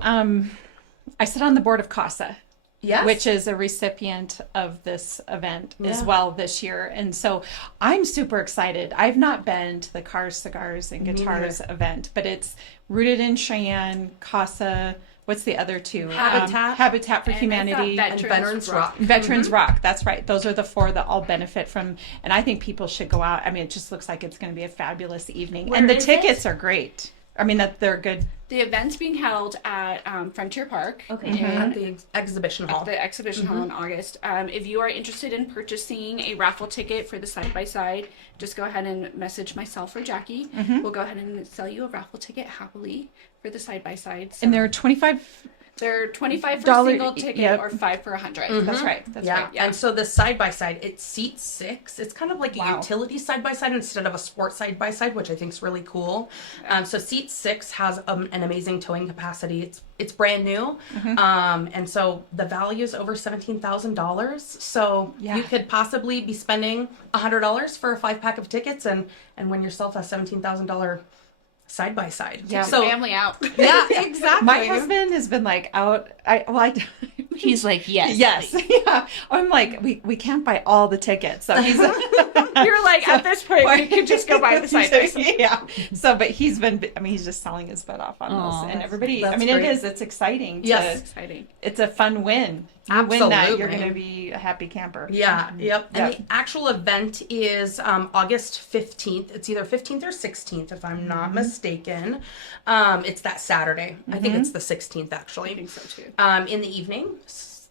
I sit on the board of CASA. Yes. Which is a recipient of this event as Yeah. well this year. And so I'm super excited. I've not been to the Cars, Cigars, and Guitars event, but it's Rooted in Cheyenne, CASA, what's the other two? Habitat for Humanity. And Veterans Rock. Veterans Rock, that's right. Those are the 4 that all benefit from, and I think people should go out. I mean, it just looks like it's going to be a fabulous evening. Where and the is tickets are great. I mean, that they're good. The event's being held at Frontier Park. Okay. At the exhibition hall. At the exhibition hall in August. If you are interested in purchasing a raffle ticket for the side-by-side, just go ahead and message myself or Jackie. We'll go ahead and sell you a raffle ticket happily for the side-by-side. So And they're 25. they're $25 for a Dollar- single ticket yep. or $5 for 100. That's right. That's Yeah. right. Yeah. And so the side-by-side, it seats 6. It's kind of like a Wow. utility side-by-side instead of a sports side-by-side, which I think is really cool. So seat 6 has an amazing towing capacity. It's brand new. And so the value is over $17,000. So Yeah. you could possibly be spending $100 for a 5-pack of tickets and win yourself a $17,000 side-by-side. Yeah. So Family out. yeah, exactly. My husband has been like out. He's like, yes. Yes. Yeah. I'm like, we can't buy all the tickets. So he's You're like, at this point, we could just go buy the side-by-side. Yeah. So, but he's just selling his butt off on Aw, those. And everybody, that's it great. is, it's exciting. Yes. Exciting. It's a fun win. You win that, you're Absolutely. going to be a happy camper. Yeah, yep. And Yep. the actual event is August 15th. It's either 15th or 16th, if I'm not mistaken. It's that Saturday. I think it's the 16th, I actually. think so too. In the evening,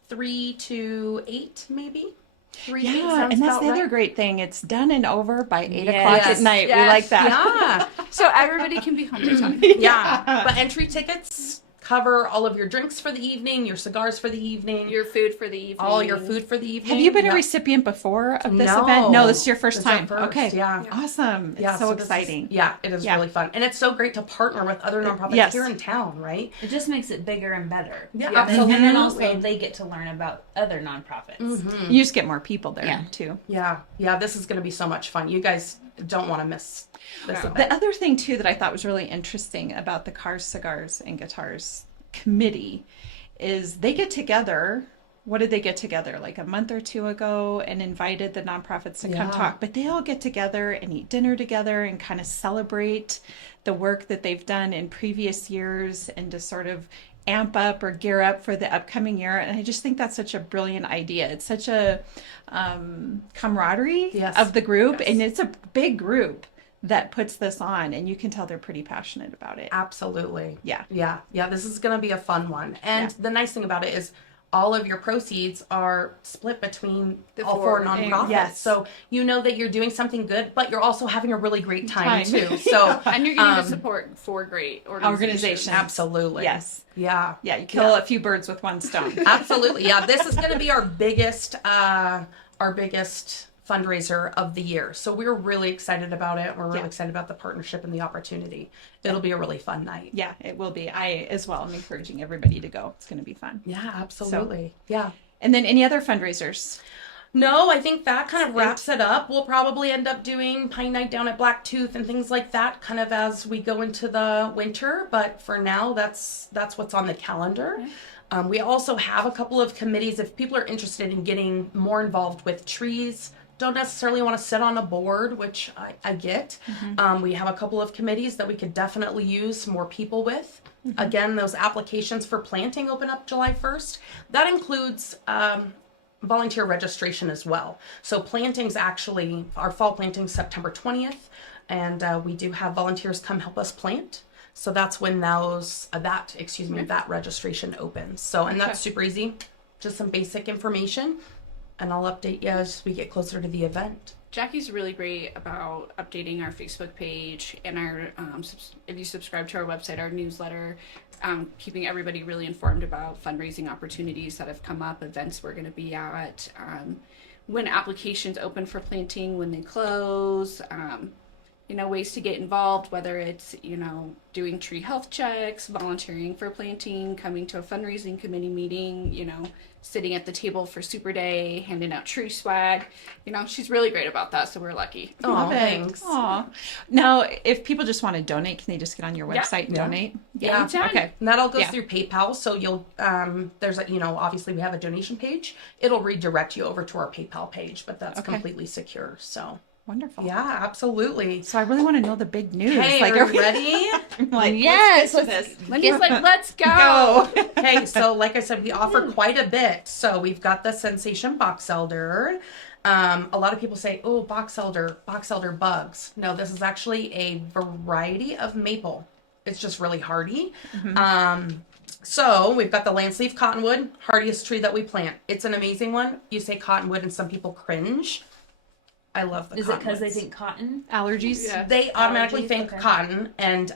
3 to 8, maybe? 3 to 8 Yeah, sounds and that's about the other right. great thing. It's done and over by 8 Yes. o'clock at night. We Yes. like that. Yeah, So everybody can be home by time. yeah. But entry tickets cover all of your drinks for the evening, your cigars for the evening, Your food for the evening. all your food for the evening. Have you been a Yeah. recipient before of this No. event? No, this is your first It's our time. first, Okay. yeah. Awesome. Yeah, It's so this is- exciting. it is Yeah. really fun. And it's so great to partner with other nonprofits Yes. here in town, right? It just makes it bigger and better. Yeah, Yeah. absolutely. And then also they get to learn about other nonprofits. Mm-hmm. You just get more people there Yeah. too. Yeah, this is going to be so much fun. You guys don't want to miss this No. event. The other thing too that I thought was really interesting about the Cars, Cigars, and Guitars committee is they get together. What did they get together like a month or two ago and invited the nonprofits to come Yeah. talk? But they all get together and eat dinner together and kind of celebrate the work that they've done in previous years and to sort of amp up or gear up for the upcoming year. And I just think that's such a brilliant idea. It's such a camaraderie Yes. of the group, Yes. and it's a big group that puts this on, and you can tell they're pretty passionate about it. Absolutely. Yeah. Yeah, this is going to be a fun one. And Yeah. the nice thing about it is all of your proceeds are split between The all four four. nonprofits. Yes. So you know that you're doing something good, but you're also having a really great time Time. too. So And you're getting the support for great organizations. Organizations. absolutely. Yes. Yeah. Yeah, you kill a few birds with one stone. Absolutely. Yeah, this is going to be our biggest fundraiser of the year. So we're really excited about it. We're really Yeah. excited about the partnership and the opportunity. It'll be a really fun night. Yeah, it will be. I as well am encouraging everybody to go. It's going to be fun. Yeah, absolutely. Yeah. And then any other fundraisers? No, I think that kind of wraps it up. We'll probably end up doing Pine Night down at Blacktooth and things like that kind of as we go into the winter. But for now, that's what's on the calendar. We also have a couple of committees if people are interested in getting more involved with trees. Don't necessarily want to sit on a board, which I get. We have a couple of committees that we could definitely use more people with. Again, those applications for planting open up July 1st. That includes volunteer registration as well. So plantings actually, our fall planting September 20th, and we do have volunteers come help us plant. So that's when that registration opens. So, and that's super easy, just some basic information, and I'll update you as we get closer to the event. Jackie's really great about updating our Facebook page and our, if you subscribe to our website, our newsletter, keeping everybody really informed about fundraising opportunities that have come up, events we're going to be at, when applications open for planting, when they close, ways to get involved, whether it's, doing tree health checks, volunteering for planting, coming to a fundraising committee meeting, sitting at the table for Super Day, handing out tree swag. She's really great about that, so we're lucky. Oh, Love it. thanks. Aw. Now, if people just want to donate, can they just get on your website and Yeah. donate? Yeah. Anytime. Okay. And that all goes Yeah. through PayPal. So you'll, there's obviously we have a donation page. It'll redirect you over to our PayPal page, but that's Okay. completely secure. So Wonderful. yeah, absolutely. So I really want to know the big news. Hey, like, are you ready? I'm like, Yes, let's let's get to this. Lindy's like, let's go. Go. Okay, so like I said, we offer quite a bit. So we've got the Sensation Box Elder. A lot of people say, oh, box elder bugs. No, this is actually a variety of maple. It's just really hardy. So we've got the Landsleaf Cottonwood, hardiest tree that we plant. It's an amazing one. You say cottonwood and some people cringe. I love the Is it because they cottonwoods. think cotton? Allergies? Yeah. They automatically Allergies? think Okay. cotton, and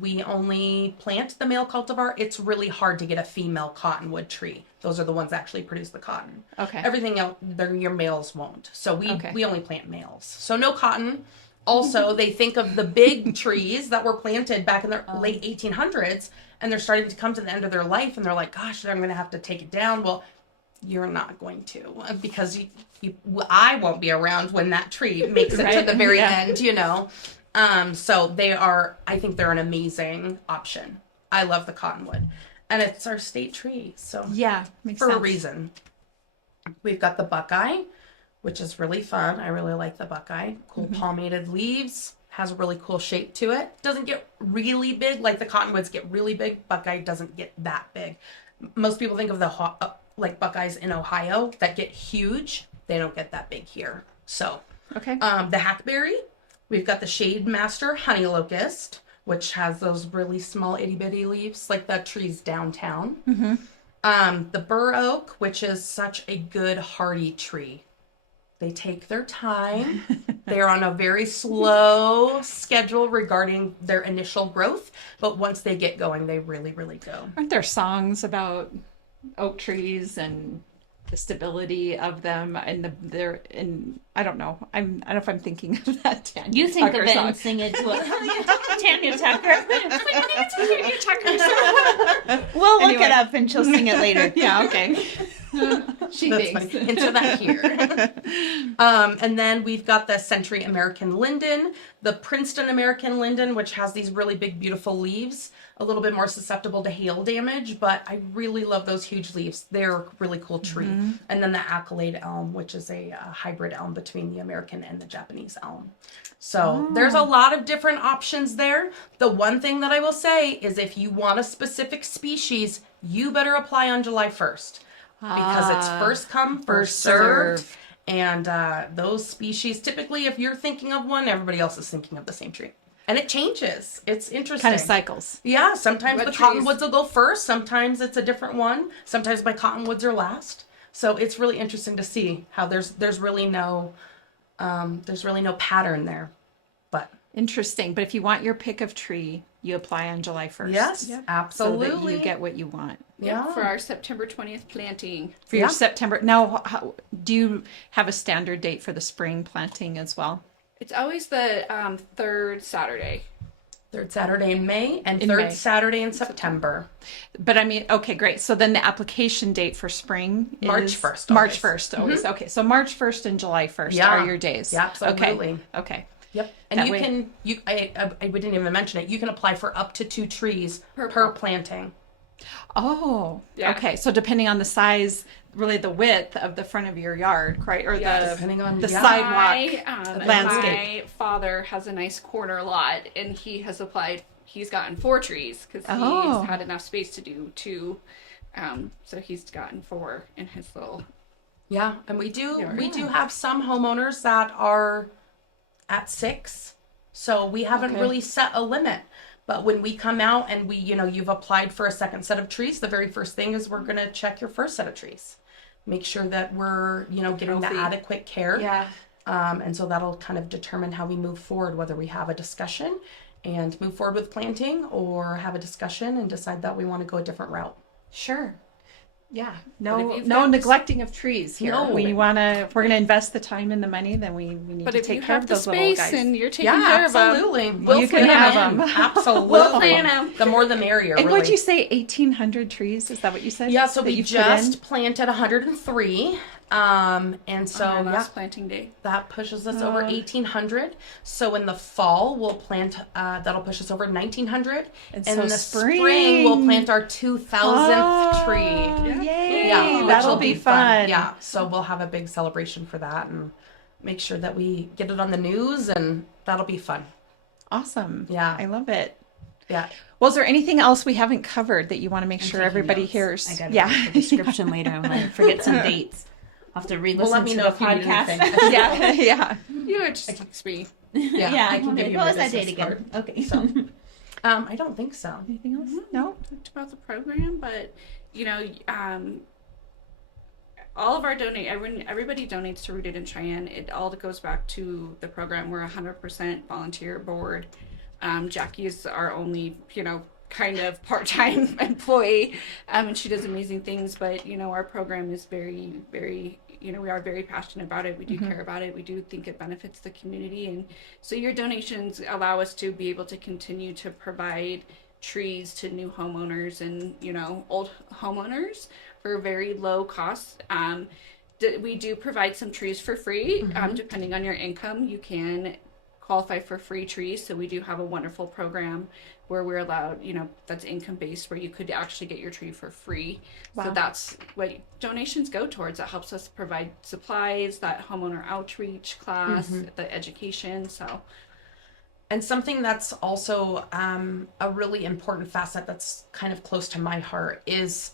we only plant the male cultivar. It's really hard to get a female cottonwood tree. Those are the ones that actually produce the cotton. Okay. Everything else, your males won't. So Okay. we only plant males. So no cotton. Also, they think of the big trees that were planted back in the late 1800s, and they're starting to come to the end of their life, and they're like, gosh, I'm going to have to take it down. Well, you're not going to, because I won't be around when that tree makes it to Right, the very yeah. end, So I think they're an amazing option. I love the cottonwood, and it's our state tree. So Yeah. Makes for sense. a reason. We've got the buckeye, which is really fun. I really like the buckeye. Cool palmated leaves, has a really cool shape to it. Doesn't get really big like the cottonwoods get really big. Buckeye doesn't get that big. Most people think of the like buckeyes in Ohio that get huge. They don't get that big here. So Okay. the hackberry, we've got the shade master honey locust, which has those really small itty bitty leaves like the trees downtown. The bur oak, which is such a good hardy tree. They take their time. They're on a very slow schedule regarding their initial growth, but once they get going, they really, really go. Aren't there songs about oak trees and the stability of them and I don't know. I don't know if I'm thinking of that Tanya You think Tucker of it song. and sing it to us. Tanya Tucker. We'll look Anyway. it up and she'll sing it later. Yeah, okay. She That's thinks. funny. Into that here. And then we've got the Century American Linden, the Princeton American Linden, which has these really big, beautiful leaves, a little bit more susceptible to hail damage, but I really love those huge leaves. They're a really cool tree. And then the Accolade elm, which is a hybrid elm between the American and the Japanese elm. So there's a lot of different options there. The one thing that I will say is if you want a specific species, you better apply on July 1st. Because it's first come, first served. And those species, typically, if you're thinking of one, everybody else is thinking of the same tree. And it changes. It's interesting. Kind of cycles. Yeah, sometimes What the trees? cottonwoods will go first. Sometimes it's a different one. Sometimes my cottonwoods are last. So it's really interesting to see how there's really no pattern there. But Interesting. But if you want your pick of tree, you apply on July 1st. yes, So absolutely. that you get what you want. Yeah. For our September 20th planting. For your Yeah. September. Now, do you have a standard date for the spring planting as well? It's always the third Saturday. Third Saturday in May and In third May. Saturday in September. But I mean, okay, great. So then the application date for spring is March 1st March always. 1st always. Okay, so March 1st and July 1st Yeah. are your days. Yeah, absolutely. Okay. Okay. Yep. And That you way- can, we didn't even mention it. You can apply for up to 2 trees per planting. Oh, Yeah. okay. So depending on the size, really the width of the front of your yard, right? Or Yes. Depending on the yeah. sidewalk. landscape. My father has a nice corner lot, and he has applied. He's gotten 4 trees because Oh. he's had enough space to do 2. So he's gotten 4 in his little. Yeah, and we do Yeah. have some homeowners that are at 6. So we haven't Okay. really set a limit. But when we come out and you've applied for a second set of trees, the very first thing is we're going to check your first set of trees. Make sure that we're, getting the Healthy. adequate care. Yeah. And so that'll kind of determine how we move forward, whether we have a discussion and move forward with planting or have a discussion and decide that we want to go a different route. Sure. Yeah. But No, if you've no got- neglecting of trees here. No. If we're gonna invest the time and the money, then we need But to if you take care have of the those little space guys. and you're taking Yeah, care of them, absolutely. we'll You can fit 'em have in. them. Absolutely. We'll plan 'em. The more the merrier, And really. what'd you say, 1,800 trees? Is that what you said? Yeah, so that we you've put just in? planted 103. And so on our yeah, last planting day. that pushes us over 1,800. So in the fall, we'll plant, that'll push us over 1,900. And in so the spring. we'll plant our 2,000th Oh, tree. Yay! Yeah, which That'll will be fun. Yeah, so we'll have a big celebration for that and make sure that we get it on the news, and that'll be fun. Awesome. Yeah. I love it. Yeah. Well, is there anything else we haven't covered that you want to make sure taking everybody notes. hears? I got Yeah. the description later. I'm going to forget some dates. I'll have to re-listen Well, let me to know the if you need podcast. anything. yeah. Yeah. You would just text me. Yeah, I can okay. give you What my was that date business again? card. Okay. So, I don't think so. Anything else? No. Talked about the program, but all of our everybody donates to Rooted in Cheyenne. It all goes back to the program. We're 100% volunteer board. Jackie is our only, kind of part-time employee, and she does amazing things. But our program is very, very, we are very passionate about it. We do care about it. We do think it benefits the community, and so your donations allow us to be able to continue to provide trees to new homeowners and old homeowners for very low cost. We do provide some trees for free. Depending on your income, you can qualify for free trees. So we do have a wonderful program where we're allowed, that's income based, where you could actually get your tree for free. Wow. So that's what donations go towards. That helps us provide supplies, that homeowner outreach class, the education. So And something that's also a really important facet that's kind of close to my heart is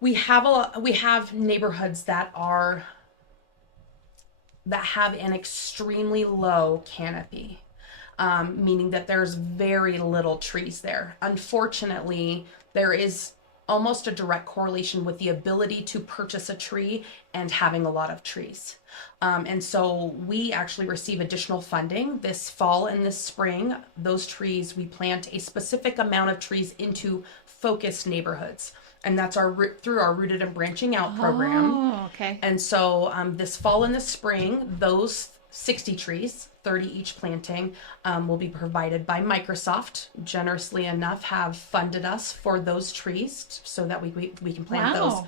we have neighborhoods that have an extremely low canopy, meaning that there's very little trees there. Unfortunately, there is almost a direct correlation with the ability to purchase a tree and having a lot of trees. And so we actually receive additional funding this fall and this spring. Those trees, we plant a specific amount of trees into focused neighborhoods. And that's through our Rooted and Branching Out program. Oh, okay. And so this fall and this spring, those 60 trees, 30 each planting, will be provided by Microsoft. Generously enough, have funded us for those trees so that we can plant those.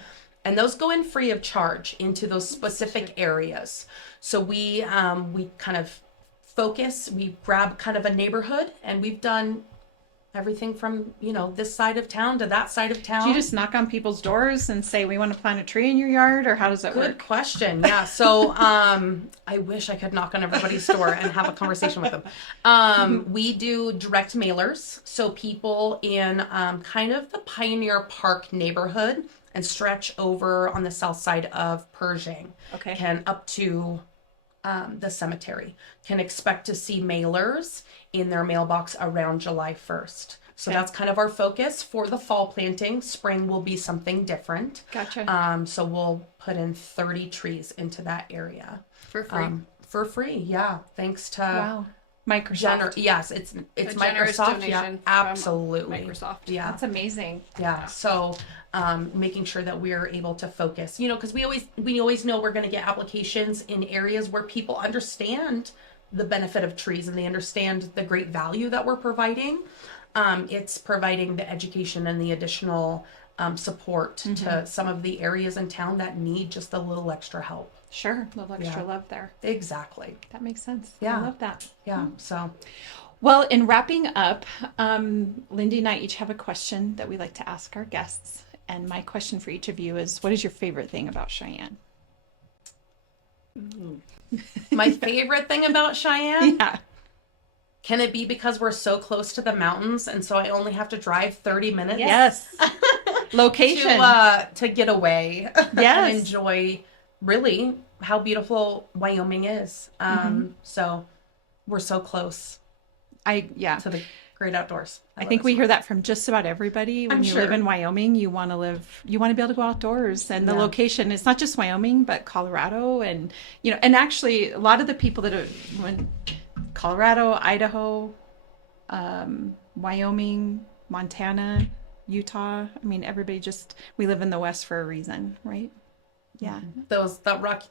And those go in free of charge into those specific areas. So we kind of focus, we grab kind of a neighborhood, and we've done everything from, this side of town to that side of town. Do you just knock on people's doors and say, we want to plant a tree in your yard, or how does that work? Good question. Yeah. So I wish I could knock on everybody's door and have a conversation with them. We do direct mailers. So people in kind of the Pioneer Park neighborhood and stretch over on the south side of Pershing can up to the cemetery can expect to see mailers in their mailbox around July 1st. So that's kind of our focus for the fall planting. Spring will be something different. Gotcha. So we'll put in 30 trees into that area. For free. For free, yeah. Thanks to Microsoft. Yes, it's generous Microsoft. donation Yeah, from absolutely. Microsoft. Yeah. That's amazing. Yeah. So making sure that we're able to focus, because we always know we're going to get applications in areas where people understand the benefit of trees and they understand the great value that we're providing. It's providing the education and the additional support to some of the areas in town that need just a little extra help. Sure. A little extra love there. Exactly. That makes sense. Yeah. I love that. Yeah. So. Well, in wrapping up, Lindy and I each have a question that we like to ask our guests. And my question for each of you is, what is your favorite thing about Cheyenne? My favorite thing about Cheyenne? Yeah. Can it be because we're so close to the mountains and so I only have to drive 30 minutes? Yes. Location. To get away Yes. and enjoy really how beautiful Wyoming is. So we're so close to the great outdoors. I think we hear that from just about everybody. When you live in Wyoming, you want to be able to go outdoors, and the location, it's not just Wyoming, but Colorado. And, and actually a lot of the people that went Colorado, Idaho, Wyoming, Montana, Utah. I mean, everybody we live in the West for a reason, right? Yeah. That rocky,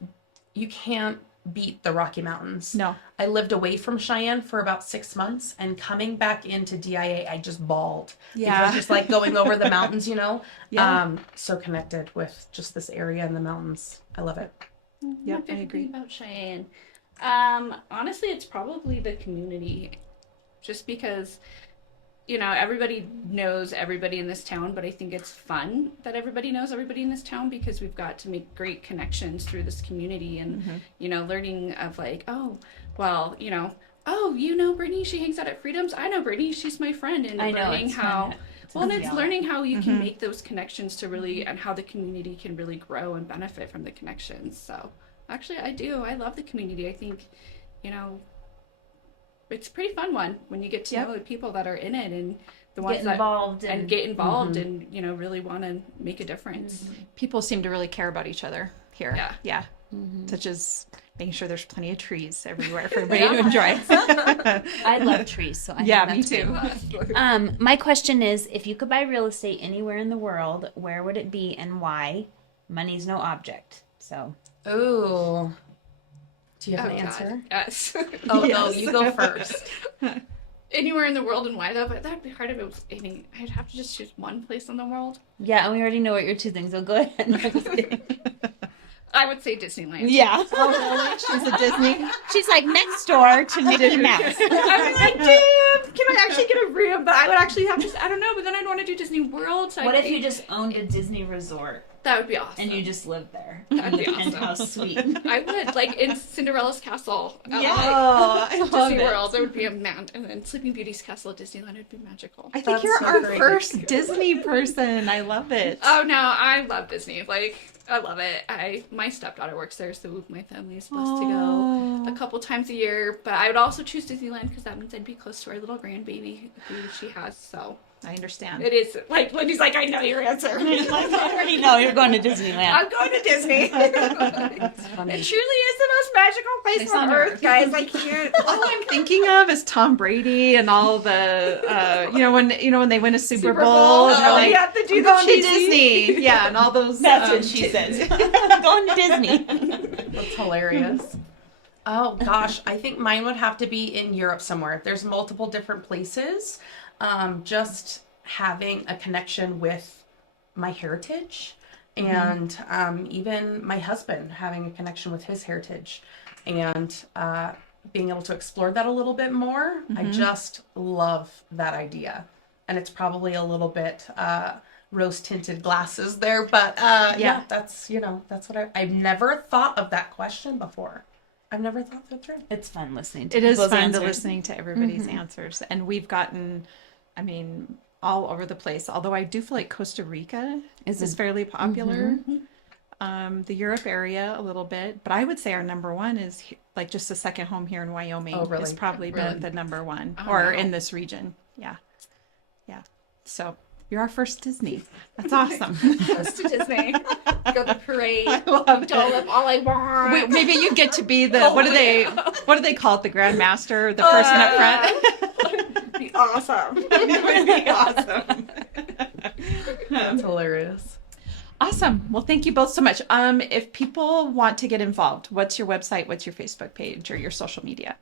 you can't beat the Rocky Mountains. No. I lived away from Cheyenne for about 6 months, and coming back into DIA, I just bawled. Yeah. Because just going over the mountains, Yeah. so connected with just this area and the mountains. I love it. Yep, I I agree. agree about Cheyenne. Honestly, it's probably the community, just because, everybody knows everybody in this town, but I think it's fun that everybody knows everybody in this town because we've got to make great connections through this community and, learning of Brittany, she hangs out at Freedoms. I know Brittany, she's my friend. And learning how, learning how you can make those connections to really, and how the community can really grow and benefit from the connections. So actually I do. I love the community. I think, it's a pretty fun one when you get to know the people that are in it and the ones get involved and really want to make a difference. People seem to really care about each other here. Yeah. Such as making sure there's plenty of trees everywhere for everybody to enjoy. I love trees, so I think that's me too. great. My question is, if you could buy real estate anywhere in the world, where would it be and why? Money's no object. So. Ooh. Do you have an answer? God. Yes. Oh, no, you go first. Anywhere in the world and why though? But that'd be hard if it was any. I'd have to just choose one place in the world. Yeah, and we already know what your two things. So go ahead. No, just kidding. I would say Disneyland. Yeah. She's a Disney. She's like next door to Mickey Mouse. I'm like, damn, can I actually get a room? But I would actually have to, I don't know, but then I'd want to do Disney World. So What if you just owned a Disney resort that would be awesome. and you just lived there? That'd be in the awesome. penthouse suite. I would, like in Cinderella's castle. Oh, I love Disney it. World, it would be a man, and then Sleeping Beauty's castle at Disneyland would be magical. I think That's you're so our great. first Disney person. I love it. Oh no, I love Disney. Like, I love it. My stepdaughter works there, so my family is blessed to go a couple times a year. But I would also choose Disneyland because that means I'd be close to our little grandbaby who she has. So I understand. it is like Lindy's like, I know your answer. I already know you're going to Disneyland. I'm going to Disney. It truly is the most magical place on earth, guys. I can't. All I'm thinking of is Tom Brady and all the, when they win a Super Bowl, and they're like, we have to do I'm the going to cheesy. Disney. Yeah, and all those. That's what she says. Going to Disney. That's hilarious. Oh gosh, I think mine would have to be in Europe somewhere. There's multiple different places. Just having a connection with my heritage, and even my husband having a connection with his heritage, and being able to explore that a little bit more. I just love that idea, and it's probably a little bit rose tinted glasses there, but yeah, that's what I've never thought of that question before. I've never thought that through. It's fun listening to It is people's fun answers. listening to everybody's answers, and we've gotten, all over the place. Although I do feel like Costa Rica is fairly popular. The Europe area a little bit, but I would say our number one is like just a second home here in Wyoming. Oh, really? Is probably Really? the number one, Oh, or wow. in this region. Yeah. So you're our first Disney. That's awesome. Just to Disney. Go to the parade. I love Doll up all I want. Wait, maybe you get to be the what do they call it? The Grand Master, the person up front. Be awesome. It would be awesome. That's hilarious. Awesome. Well, thank you both so much. If people want to get involved, what's your website? What's your Facebook page or your social media?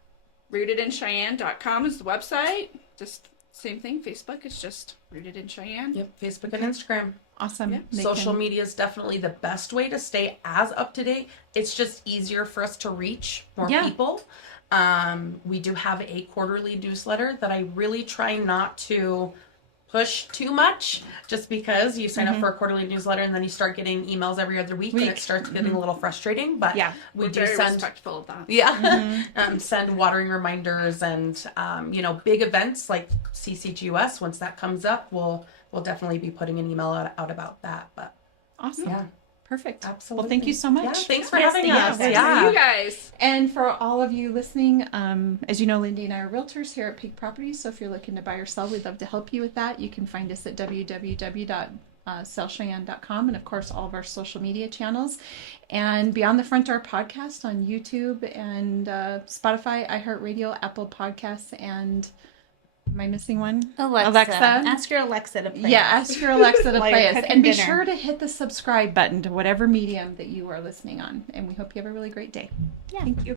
rootedincheyenne.com is the website. Just same thing. Facebook is just Rooted in Cheyenne. Yep, Facebook and Instagram. Awesome. Yeah. They Social can- media is definitely the best way to stay as up to date. It's just easier for us to reach more people. We do have a quarterly newsletter that I really try not to push too much, just because you sign up for a quarterly newsletter and then you start getting emails every other week. And it starts getting a little frustrating. But we We're do very send respectful of that. send watering reminders, and big events like CCGUS. Once that comes up, we'll definitely be putting an email out about that. But Awesome. yeah, Perfect. absolutely. Well, thank you so much. Yeah, thanks for Yes, having yes, us. yes. Yeah. You guys. And for all of you listening, as you know, Lindy and I are realtors here at Peak Properties. So if you're looking to buy or sell, we'd love to help you with that. You can find us at www.sellcheyenne.com, and of course all of our social media channels, and Beyond the Front Door podcast on YouTube and Spotify, iHeartRadio, Apple Podcasts, and am I missing one? Alexa. Ask your Alexa to play. Yeah, ask your Alexa to While play you're us. cooking And be dinner. sure to hit the subscribe button to whatever medium that you are listening on. And we hope you have a really great day. Yeah. Thank you.